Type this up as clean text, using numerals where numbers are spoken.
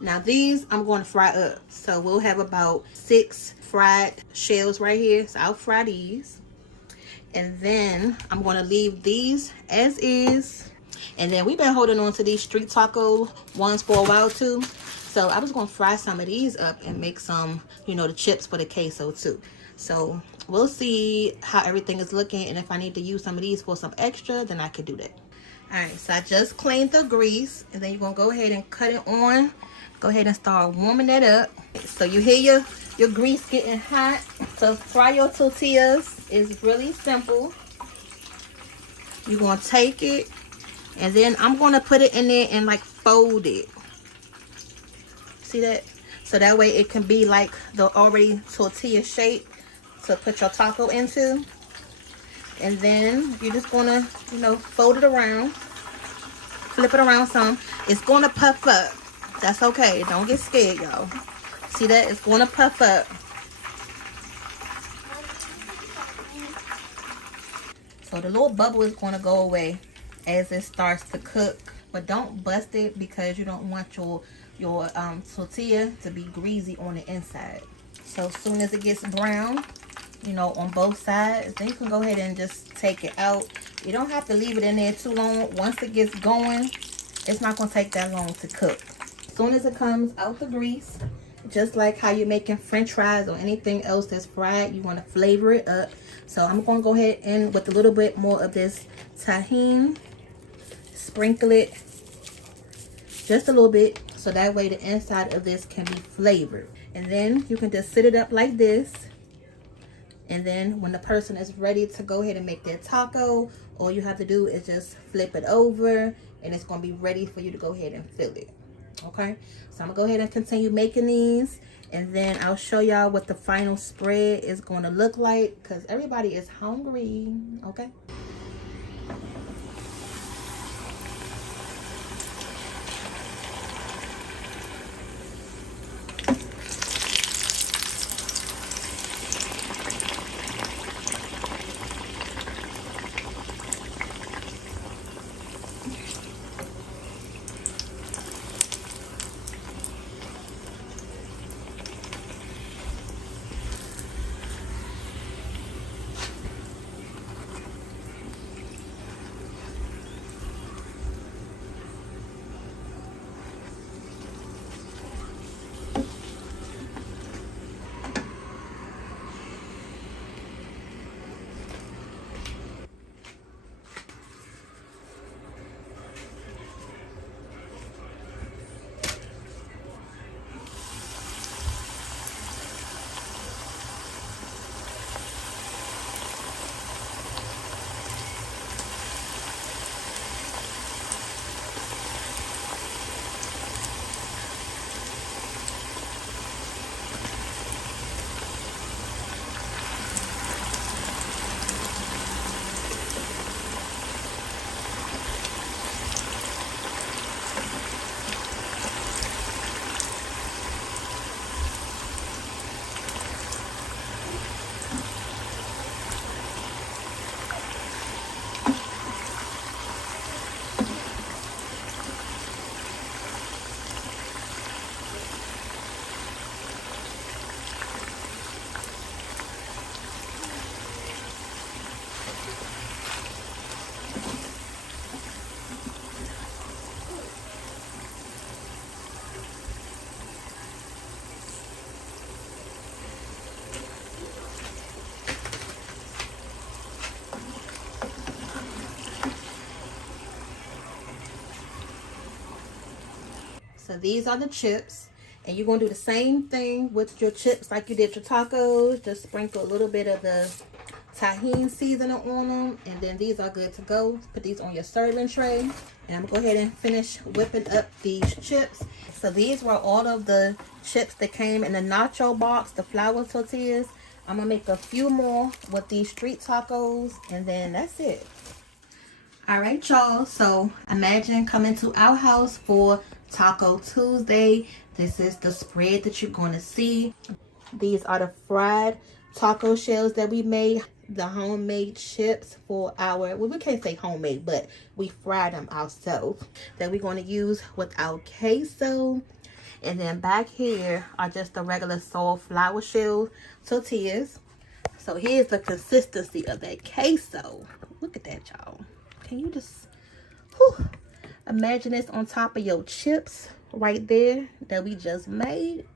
Now these I'm going to fry up. So we'll have about 6 fried shells right here. So I'll fry these. And then I'm going to leave these as is. And then we've been holding on to these street taco ones for a while too. So I was going to fry some of these up and make some, you know, the chips for the queso too. So we'll see how everything is looking. And if I need to use some of these for some extra, then I could do that. All right, so I just cleaned the grease. And then you're going to go ahead and cut it on. Go ahead and start warming that up. So you hear your grease getting hot. So fry your tortillas is really simple. You're going to take it. And then I'm going to put it in there and like fold it. See that? So that way it can be like the already tortilla shape to put your taco into. And then you're just going to, you know, fold it around. Flip it around some. It's going to puff up. That's okay. Don't get scared, y'all. See that? It's going to puff up. So the little bubble is going to go away as it starts to cook, but don't bust it because you don't want your tortilla to be greasy on the inside. So as soon as it gets brown, you know, on both sides, then you can go ahead and just take it out. You don't have to leave it in there too long. Once it gets going, it's not going to take that long to cook. As soon as it comes out the grease, just like how you're making french fries or anything else that's fried, you want to flavor it up. So I'm going to go ahead and with a little bit more of this tahini, sprinkle it just a little bit so that way the inside of this can be flavored. And then you can just sit it up like this. And then when the person is ready to go ahead and make their taco, all you have to do is just flip it over and it's going to be ready for you to go ahead and fill it. Okay, so I'm gonna go ahead and continue making these, and then I'll show y'all what the final spread is going to look like because everybody is hungry. Okay. So these are the chips. And you're going to do the same thing with your chips like you did your tacos. Just sprinkle a little bit of the tahini seasoning on them. And then these are good to go. Put these on your serving tray. And I'm going to go ahead and finish whipping up these chips. So these were all of the chips that came in the nacho box, the flour tortillas. I'm going to make a few more with these street tacos. And then that's it. All right, y'all. So imagine coming to our house for Taco Tuesday. This is the spread that you're going to see. These are the fried taco shells that we made. The homemade chips for our, well, we can't say homemade, but we fried them ourselves. That we're going to use with our queso. And then back here are just the regular soul flour shell tortillas. So here's the consistency of that queso. Look at that, y'all. Can you just imagine this on top of your chips right there that we just made?